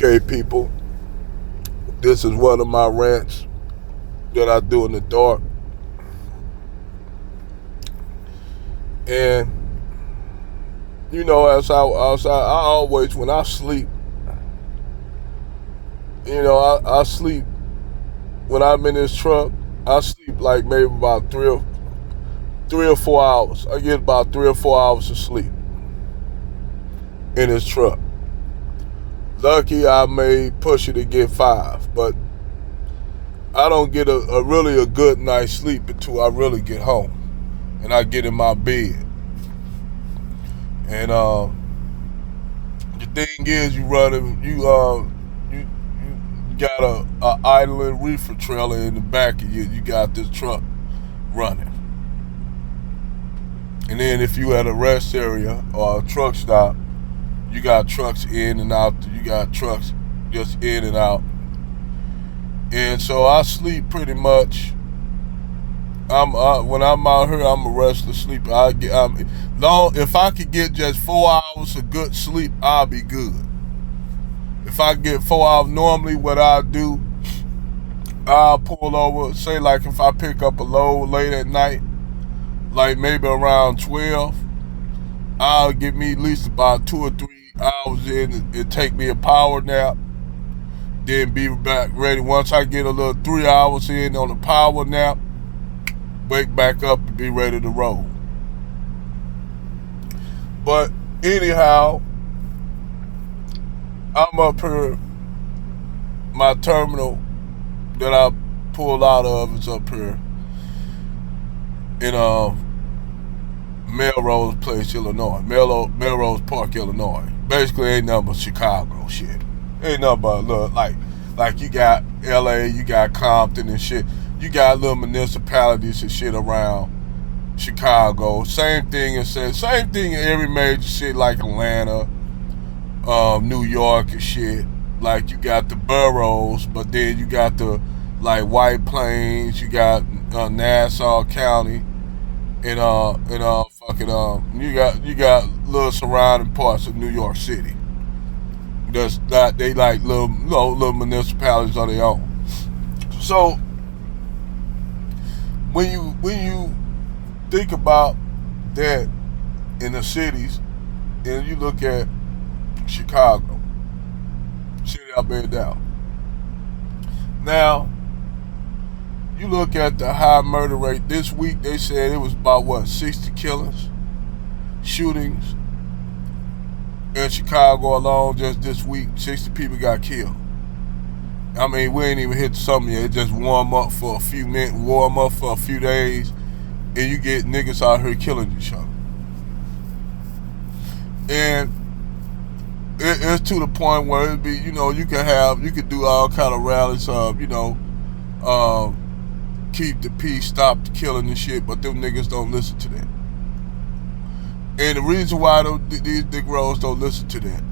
Okay, people, this is one of my rants that I do in the dark. And, as I always, when I sleep, I sleep, when I'm in this truck, I sleep like maybe about 3 or 4 hours. I get about 3 or 4 hours of sleep in this truck. Lucky I may push it to get 5, but I don't get a really a good night's sleep until I really get home and I get in my bed. And the thing is, you got a idling reefer trailer in the back of you. You got this truck running, and then if you at a rest area or a truck stop, you got trucks in and out. You got trucks just in and out, and so I sleep pretty much. When I'm out here, I'm a restless sleeper. If I could get just 4 hours of good sleep, I'll be good. If I get 4 hours, normally what I do, I'll pull over. Say like if I pick up a load late at night, like maybe around 12, I'll get me at least about 2 or 3 hours in and take me a power nap. Then be back ready. Once I get a little 3 hours in on the power nap, wake back up and be ready to roll. But anyhow, I'm up here. My terminal that I pulled out of is up here in Melrose Place, Illinois. Melrose Park, Illinois. Basically, ain't nothing but Chicago shit. Ain't nothing but look like you got L.A., you got Compton and shit. You got little municipalities and shit around Chicago. Same thing in every major city like Atlanta, New York and shit. Like you got the boroughs, but then you got the like White Plains, you got Nassau County, and you got little surrounding parts of New York City. That's not they like little municipalities on their own. So when you think about that in the cities, and you look at Chicago, city I been down. Now you look at the high murder rate this week. They said it was about 60 killings, shootings in Chicago alone. Just this week, 60 people got killed. I mean, we ain't even hit the summer yet. It just warm up for a few minutes, warm up for a few days, and you get niggas out here killing each other. And it's to the point where it be, you could do all kind of rallies of, keep the peace, stop the killing and shit, but them niggas don't listen to that. And the reason why these Negroes don't listen to that,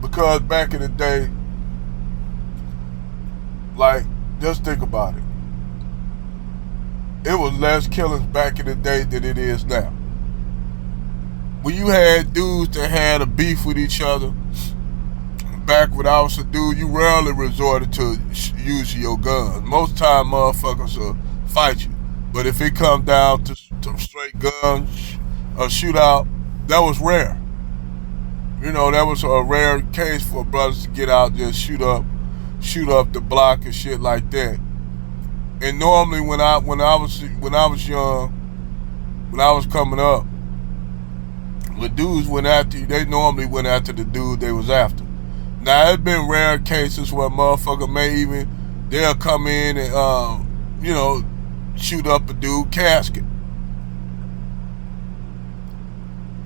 because back in the day, like, just think about it. It was less killings back in the day than it is now. When you had dudes that had a beef with each other, back when I was a dude, you rarely resorted to using your guns. Most time, motherfuckers will fight you. But if it come down to straight guns, a shootout, that was rare. That was a rare case for brothers to get out, just shoot up the block and shit like that. And normally when I was young, when I was coming up, when dudes went after you, they normally went after the dude they was after. Now there's been rare cases where motherfucker they'll come in and shoot up a dude casket.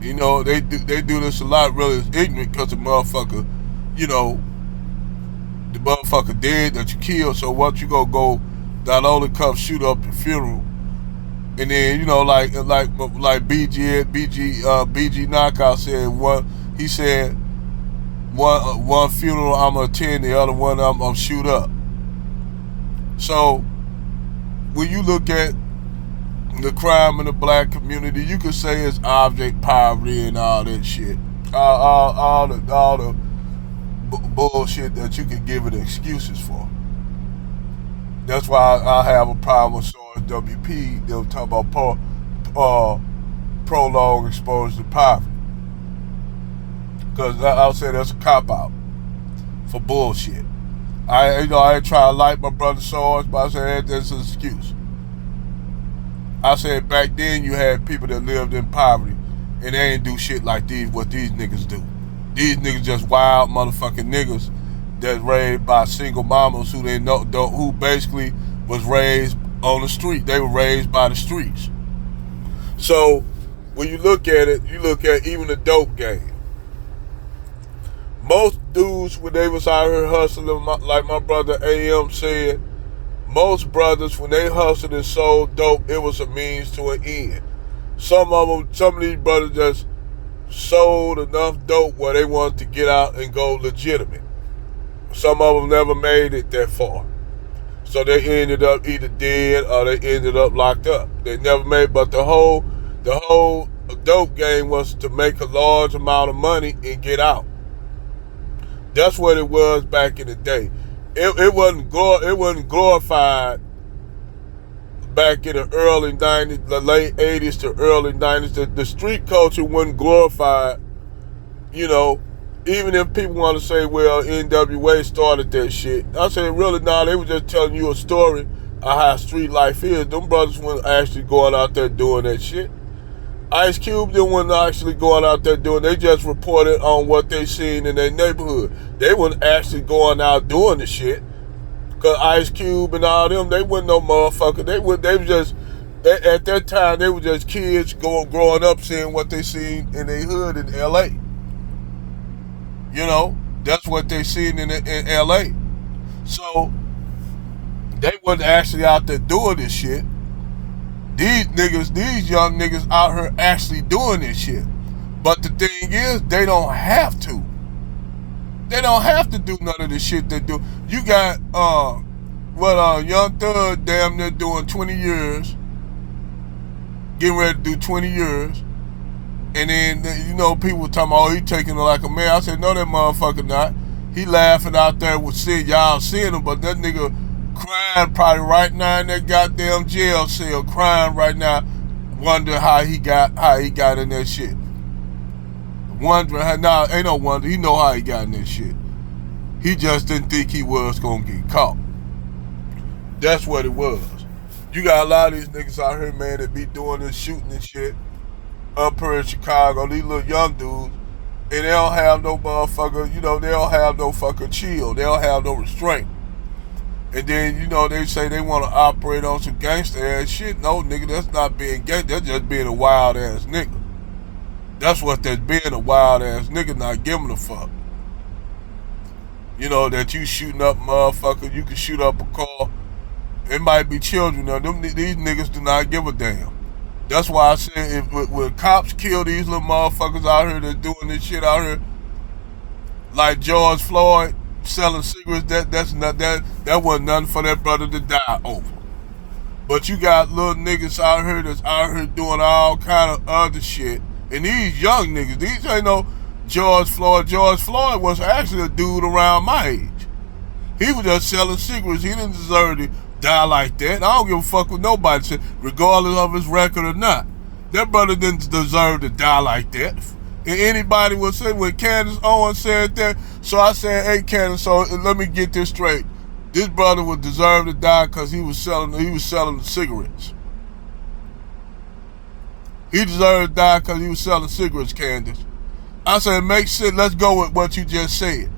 They do this a lot. Really, it's ignorant because the motherfucker, the motherfucker dead that you killed. So what you go not only come shoot up the funeral, and then like BG Knockout said he said one funeral I'm gonna attend, the other one I'm gonna shoot up. So when you look at the crime in the black community, you could say it's object poverty and all that shit. All the bullshit that you can give it excuses for. That's why I have a problem with Source WP. They'll talk about prolonged exposure to poverty. Because I'll say that's a cop out for bullshit. I ain't try to like my brother's Source, but I said that's an excuse. I said back then you had people that lived in poverty and they ain't do shit like what these niggas do. These niggas just wild motherfucking niggas that's raised by single mamas who basically was raised on the street. They were raised by the streets. So when you look at it, you look at even the dope game. Most dudes, when they was out here hustling, like my brother AM said, most brothers, when they hustled and sold dope, it was a means to an end. Some of these brothers just sold enough dope where they wanted to get out and go legitimate. Some of them never made it that far. So they ended up either dead or they ended up locked up. They never made, but the whole dope game was to make a large amount of money and get out. That's what it was back in the day. It wasn't glorified back in the early 90s, the late 80s to early 90s. The street culture wasn't glorified, even if people want to say, well, NWA started that shit. I say, really, nah, they were just telling you a story of how street life is. Them brothers weren't actually going out there doing that shit. Ice Cube didn't want to actually going out there doing. They just reported on what they seen in their neighborhood. They weren't actually going out doing the shit. Cause Ice Cube and all them, they wasn't no motherfucker. They were just at that time they were just kids growing up seeing what they seen in their hood in LA. That's what they seen in LA. So they wasn't actually out there doing this shit. These young niggas out here actually doing this shit. But the thing is, they don't have to. They don't have to do none of the shit they do. You got Young Thug damn near doing 20 years, getting ready to do 20 years, and then people were talking about, oh, he taking it like a man. I said, no, that motherfucker not. He laughing out there with y'all seeing him, but that nigga crying probably right now in that goddamn jail cell, crying right now, wondering how he got in that shit. Wondering how, ain't no wonder, he know how he got in that shit. He just didn't think he was gonna get caught. That's what it was. You got a lot of these niggas out here, man, that be doing this shooting and shit up here in Chicago, these little young dudes, and they don't have no motherfucker, they don't have no fucking chill. They don't have no restraint. And then, they say they want to operate on some gangster ass shit. No, nigga, that's not being gangster. That's just being a wild ass nigga. That's what that's being, a wild ass nigga, not giving a fuck. That you shooting up motherfucker, you can shoot up a car. It might be children. Now, these niggas do not give a damn. That's why I say when cops kill these little motherfuckers out here that's doing this shit out here, like George Floyd, selling cigarettes, that wasn't nothing for that brother to die over. But you got little niggas out here that's out here doing all kind of other shit. And these young niggas, these ain't no George Floyd. George Floyd was actually a dude around my age. He was just selling cigarettes. He didn't deserve to die like that. I don't give a fuck what nobody said, regardless of his record or not. That brother didn't deserve to die like that. And anybody would say, when Candace Owens said that, so I said, hey Candace, so let me get this straight. This brother would deserve to die because he was selling the cigarettes. He deserved to die because he was selling cigarettes, Candace. I said, make sense. Let's go with what you just said.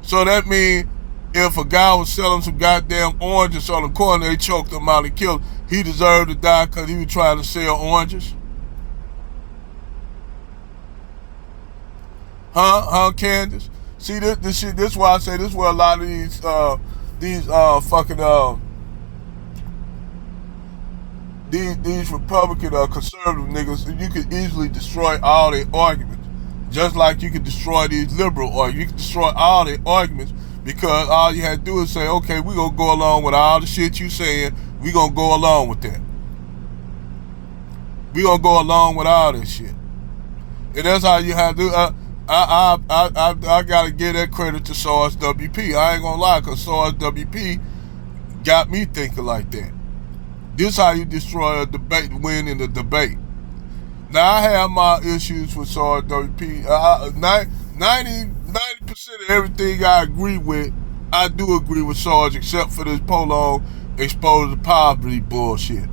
So that means if a guy was selling some goddamn oranges on the corner, they choked him out and killed him, he deserved to die because he was trying to sell oranges? Huh, Candace? See, this shit. This is why I say this is where a lot of these Republican conservative niggas, you could easily destroy all their arguments. Just like you could destroy these liberal arguments. You could destroy all their arguments because all you had to do is say, okay, we're going to go along with all the shit you saying. We're going to go along with that. We're going to go along with all this shit. And that's how you have to do. I gotta give that credit to SARS WP. I ain't gonna lie, cause SARS WP got me thinking like that. This how you destroy a debate, win in a debate. Now I have my issues with SARS WP. 90% of everything I agree with, I do agree with SARS, except for this prolonged exposure to poverty bullshit.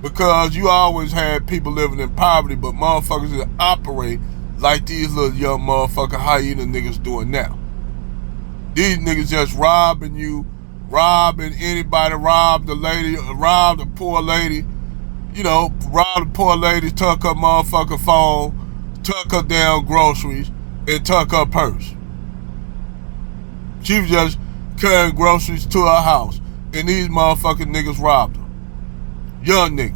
Because you always had people living in poverty, but motherfuckers that operate like these little young motherfucking hyena niggas doing now. These niggas just robbing you, robbing anybody, rob the lady, rob the poor lady, rob the poor lady, tuck her motherfucking phone, tuck her damn groceries, and tuck her purse. She was just carrying groceries to her house, and these motherfucking niggas robbed her. Young niggas.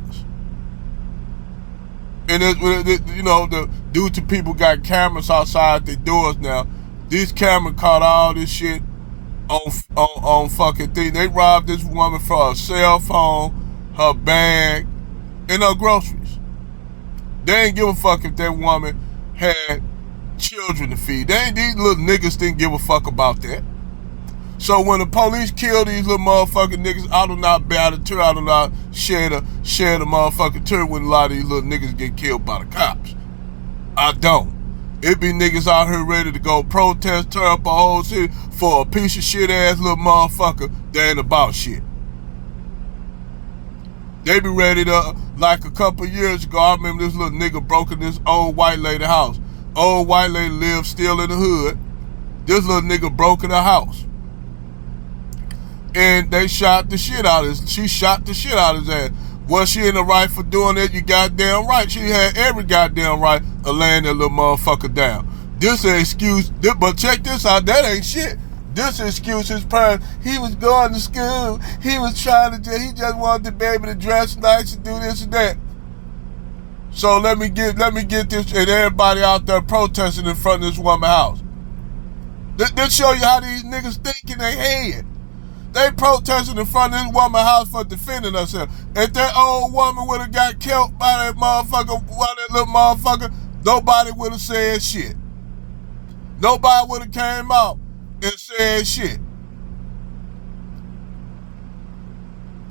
And the due to people got cameras outside their doors now. These cameras caught all this shit on fucking thing. They robbed this woman for her cell phone, her bag, and her groceries. They ain't give a fuck if that woman had children to feed. These little niggas didn't give a fuck about that. So when the police kill these little motherfucking niggas, I do not bear the tear. I do not share the motherfucking tear when a lot of these little niggas get killed by the cops. I don't. It be niggas out here ready to go protest, tear up a whole city for a piece of shit ass little motherfucker that ain't about shit. They be ready to, like a couple years ago, I remember this little nigga broke in this old white lady house. Old white lady lived still in the hood. This little nigga broke in her house. And they shot the shit out of she shot the shit out of his ass. Was she in the right for doing it? You goddamn right. She had every goddamn right of laying that little motherfucker down. This an excuse, but check this out, that ain't shit. This excuse his parents, he was going to school, he was trying to, he just wanted to be able to dress nice and do this and that. So let me get this, and everybody out there protesting in front of this woman's house. This show you how these niggas think in their head. They protested in front of this woman's house for defending herself. If that old woman would have got killed by that motherfucker, little motherfucker, nobody would have said shit. Nobody would have came out and said shit.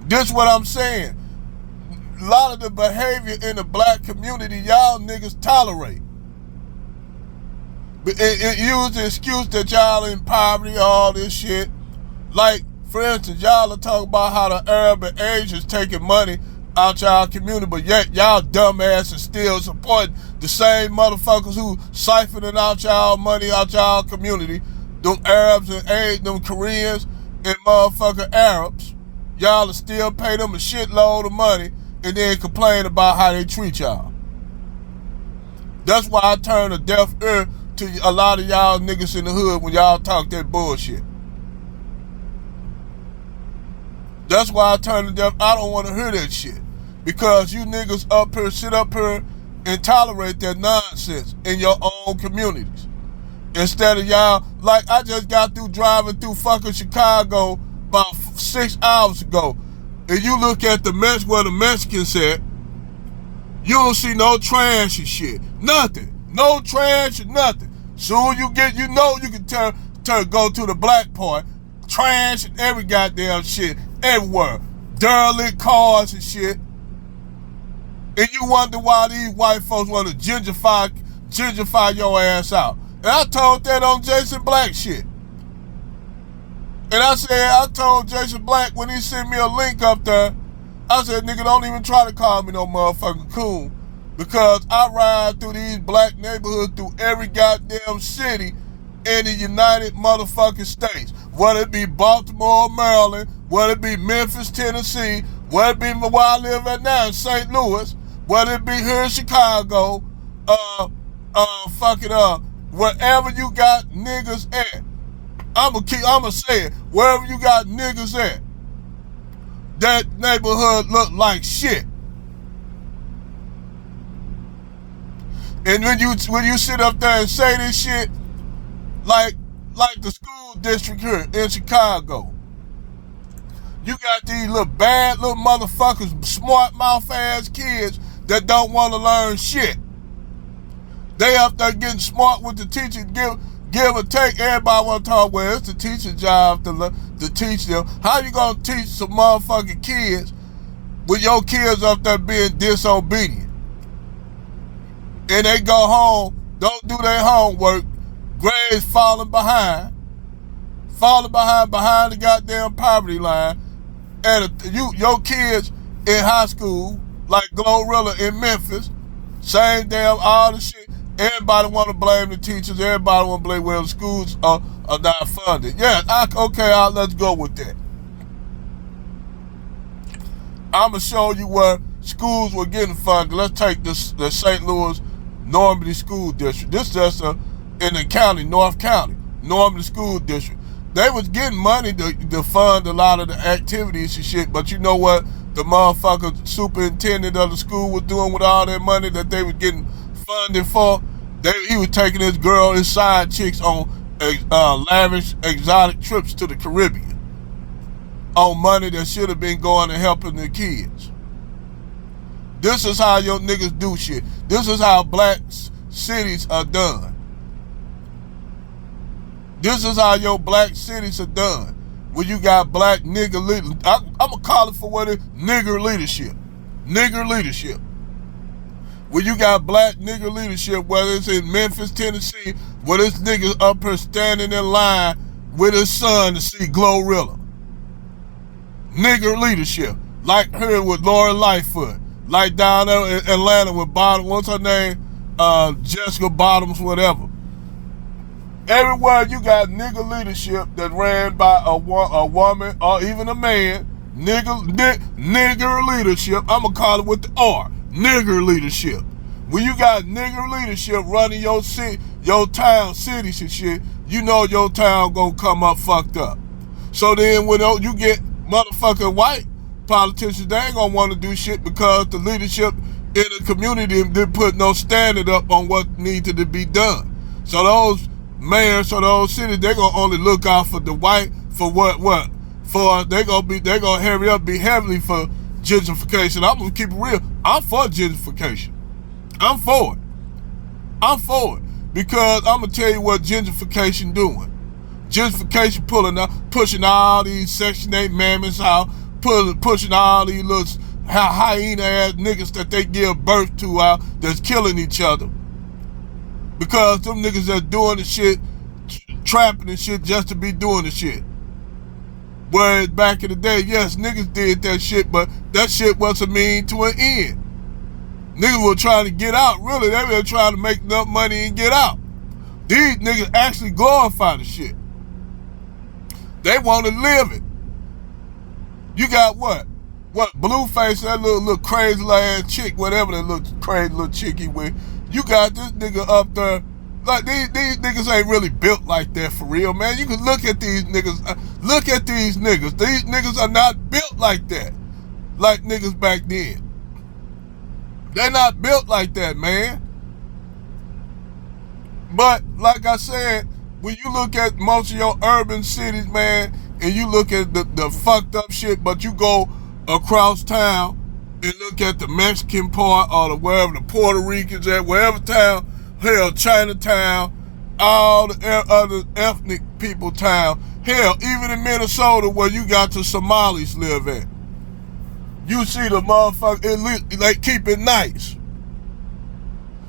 This what I'm saying. A lot of the behavior in the black community, y'all niggas tolerate. It use the excuse that y'all in poverty, all this shit. Like, for instance, y'all are talking about how the Arab and Asians taking money out y'all community, but yet y'all dumbasses still supporting the same motherfuckers who siphoning out y'all money out y'all community. Them Arabs and Asians, them Koreans and motherfucking Arabs. Y'all will still pay them a shitload of money and then complain about how they treat y'all. That's why I turn a deaf ear to a lot of y'all niggas in the hood when y'all talk that bullshit. That's why I turn to deaf. I don't want to hear that shit. Because you niggas up here, sit up here and tolerate that nonsense in your own communities. Instead of y'all, like I just got through driving through fucking Chicago about 6 hours ago. And you look at the mess where the Mexicans at, you don't see no trash and shit. Nothing. No trash and nothing. Soon you get, you can turn go to the black part. Trash and every goddamn shit. Everywhere. Derelict cars and shit. And you wonder why these white folks want to gentrify your ass out. And I told that on Jason Black shit. And I told Jason Black when he sent me a link up there, I said, nigga, don't even try to call me no motherfucking coon. Because I ride through these black neighborhoods through every goddamn city in the United motherfucking States. Whether it be Baltimore, Maryland, whether it be Memphis, Tennessee, whether it be where I live at now in St. Louis, whether it be here in Chicago, wherever you got niggas at. I'ma say it, wherever you got niggas at, that neighborhood look like shit. And when you sit up there and say this shit, like the school district here in Chicago, you got these little bad little motherfuckers, smart mouth ass kids that don't want to learn shit. They up there getting smart with the teachers, give or take. Everybody want to talk, well, it's the teacher's job to teach them. How you going to teach some motherfucking kids with your kids up there being disobedient? And they go home, don't do their homework, grades falling behind the goddamn poverty line. And your kids in high school, like Glorilla in Memphis, same damn, all the shit. Everybody want to blame the teachers. Everybody want to blame, well, the schools are not funded. Yeah, okay, let's go with that. I'm going to show you where schools were getting funded. Let's take the St. Louis Normandy School District. This is just in the county, North County, Normandy School District. They was getting money to fund a lot of the activities and shit, but you know what the motherfucker superintendent of the school was doing with all that money that they was getting funded for? He was taking his girl, his side chicks on lavish, exotic trips to the Caribbean on money that should have been going and helping the kids. This is how your niggas do shit. This is how black cities are done. This is how your black cities are done. When you got black nigger leadership. I'm going to call it for what it is, nigger leadership. Nigger leadership. When you got black nigger leadership, whether it's in Memphis, Tennessee, where this nigga up here standing in line with his son to see Glorilla. Nigger leadership. Like here with Lori Lightfoot. Like down there in Atlanta with what's her name? Jessica Bottoms, whatever. Everywhere you got nigger leadership that ran by a woman or even a man, nigger leadership, I'm going to call it with the R, nigger leadership. When you got nigger leadership running your city, your town, cities and shit, you know your town going to come up fucked up. So then when you get motherfucking white politicians, they ain't going to want to do shit because the leadership in the community didn't put no standard up on what needed to be done. So those mayors of those cities, they gonna only look out for the white for what? For they gonna hurry up, be heavily for gentrification. I'm gonna keep it real. I'm for gentrification. I'm for it. Because I'm gonna tell you what gentrification doing. Gentrification pushing all these Section 8 mammoths out, pushing all these little hyena ass niggas that they give birth to out that's killing each other. Because them niggas that's doing the shit, trapping and shit just to be doing the shit. Whereas back in the day, yes, niggas did that shit, but that shit wasn't mean to an end. Niggas were trying to get out, really. They were trying to make enough money and get out. These niggas actually glorify the shit. They want to live it. You got what? Blueface, that little crazy ass chick, whatever that little crazy little chick he with. You got this nigga up there, like these niggas ain't really built like that for real, man. You can look at these niggas. Look at these niggas. These niggas are not built like that, like niggas back then. They're not built like that, man. But like I said, when you look at most of your urban cities, man, and you look at the fucked up shit, but you go across town and look at the Mexican part or wherever the Puerto Ricans at, wherever town, hell, Chinatown, all the other ethnic people town, hell, even in Minnesota where you got the Somalis live at. You see the motherfucker, they keep it nice.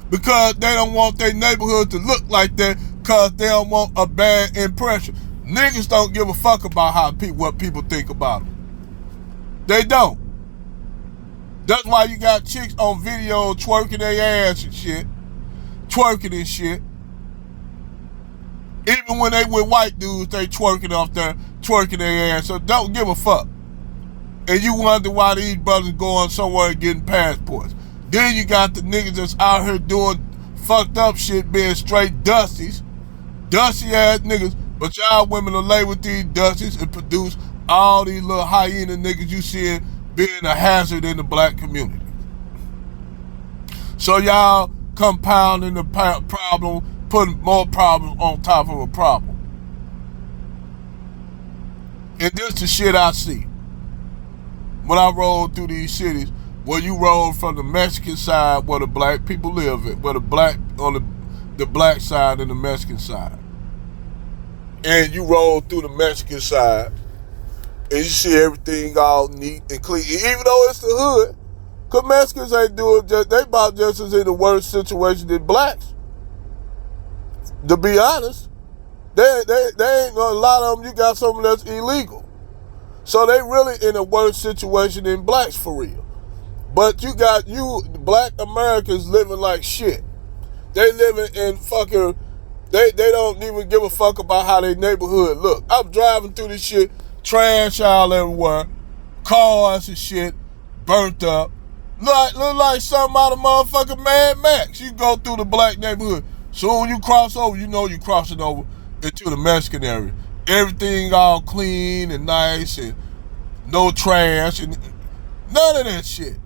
Because they don't want their neighborhood to look like that because they don't want a bad impression. Niggas don't give a fuck about what people think about them. They don't. That's why you got chicks on video twerking their ass and shit. Twerking and shit. Even when they with white dudes, they twerking off there, twerking their ass. So don't give a fuck. And you wonder why these brothers going somewhere and getting passports. Then you got the niggas that's out here doing fucked up shit, being straight dusties. Dusty ass niggas. But y'all women will lay with these dusties and produce all these little hyena niggas you seeing being a hazard in the black community. So y'all compounding the problem, putting more problems on top of a problem. And this the shit I see when I roll through these cities, where you roll from the Mexican side where the black people live at, where the black on the black side and the Mexican side. And you roll through the Mexican side and you see everything all neat and clean. Even though it's the hood, because Mexicans ain't doing they about just as in the worst situation than blacks. To be honest, they ain't a lot of them. You got something that's illegal, so they really in a worse situation than blacks for real. But you got black Americans living like shit. They living in fucking. They don't even give a fuck about how their neighborhood look. I'm driving through this shit, trash all everywhere, cars and shit burnt up. Look like something out of motherfucking Mad Max. You go through the black neighborhood. Soon you cross over, you know you crossing over into the Mexican area. Everything all clean and nice and no trash and none of that shit.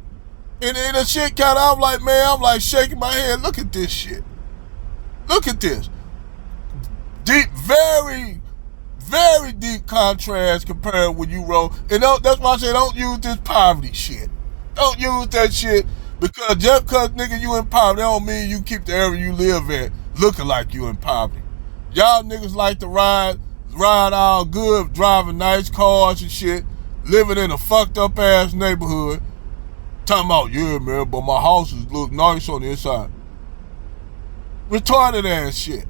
And the shit kind of, I'm like shaking my head. Look at this shit. Look at this. Deep, very, very deep contrast compared when you roll. And that's why I say don't use this poverty shit. Don't use that shit because just because nigga you in poverty don't mean you keep the area you live at looking like you in poverty. Y'all niggas like to ride all good, driving nice cars and shit, living in a fucked up ass neighborhood. Talking about, yeah man, but my houses look nice on the inside. Retarded ass shit.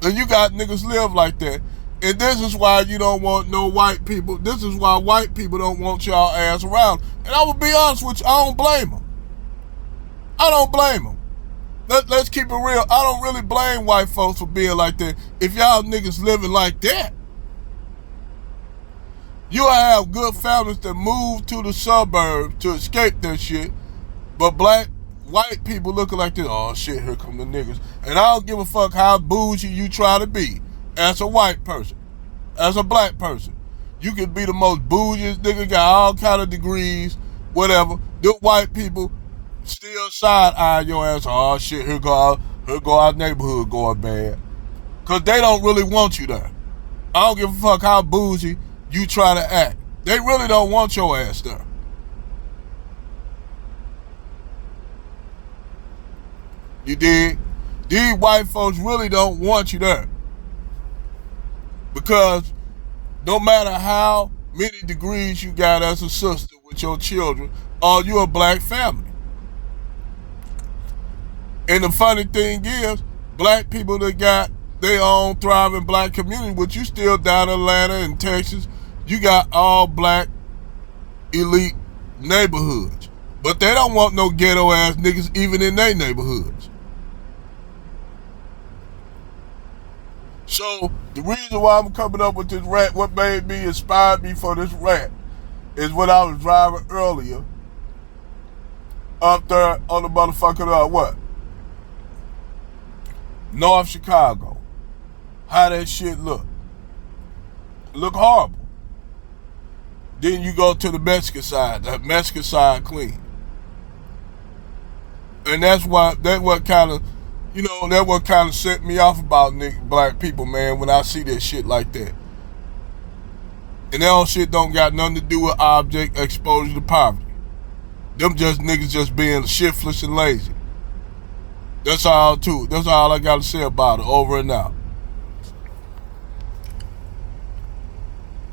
And you got niggas live like that. And this is why you don't want no white people. This is why white people don't want y'all ass around. And I will be honest with you, I don't blame them. I don't blame them. Let's keep it real. I don't really blame white folks for being like that. If y'all niggas living like that, you'll have good families that move to the suburbs to escape that shit. But white people looking like this, oh shit, here come the niggas. And I don't give a fuck how bougie you try to be as a white person, as a black person. You could be the most bougiest nigga, got all kind of degrees, whatever. The white people still side-eye your ass. Oh shit, here go our neighborhood going bad. Cause they don't really want you there. I don't give a fuck how bougie you try to act. They really don't want your ass there. You dig? These white folks really don't want you there. Because no matter how many degrees you got as a sister with your children, or you a black family. And the funny thing is, black people that got their own thriving black community, but you still down in Atlanta and Texas, you got all black elite neighborhoods. But they don't want no ghetto ass niggas even in their neighborhoods. So the reason why I'm coming up with this rant, what made me, inspired me for this rant, is when I was driving earlier up there on the motherfucking, North Chicago. How that shit look. Look horrible. Then you go to the Mexican side. The Mexican side clean. And that's what kind of set me off about black people, man, when I see that shit like that. And that shit don't got nothing to do with object exposure to poverty. Them just niggas just being shiftless and lazy. That's all I got to say about it. Over and out.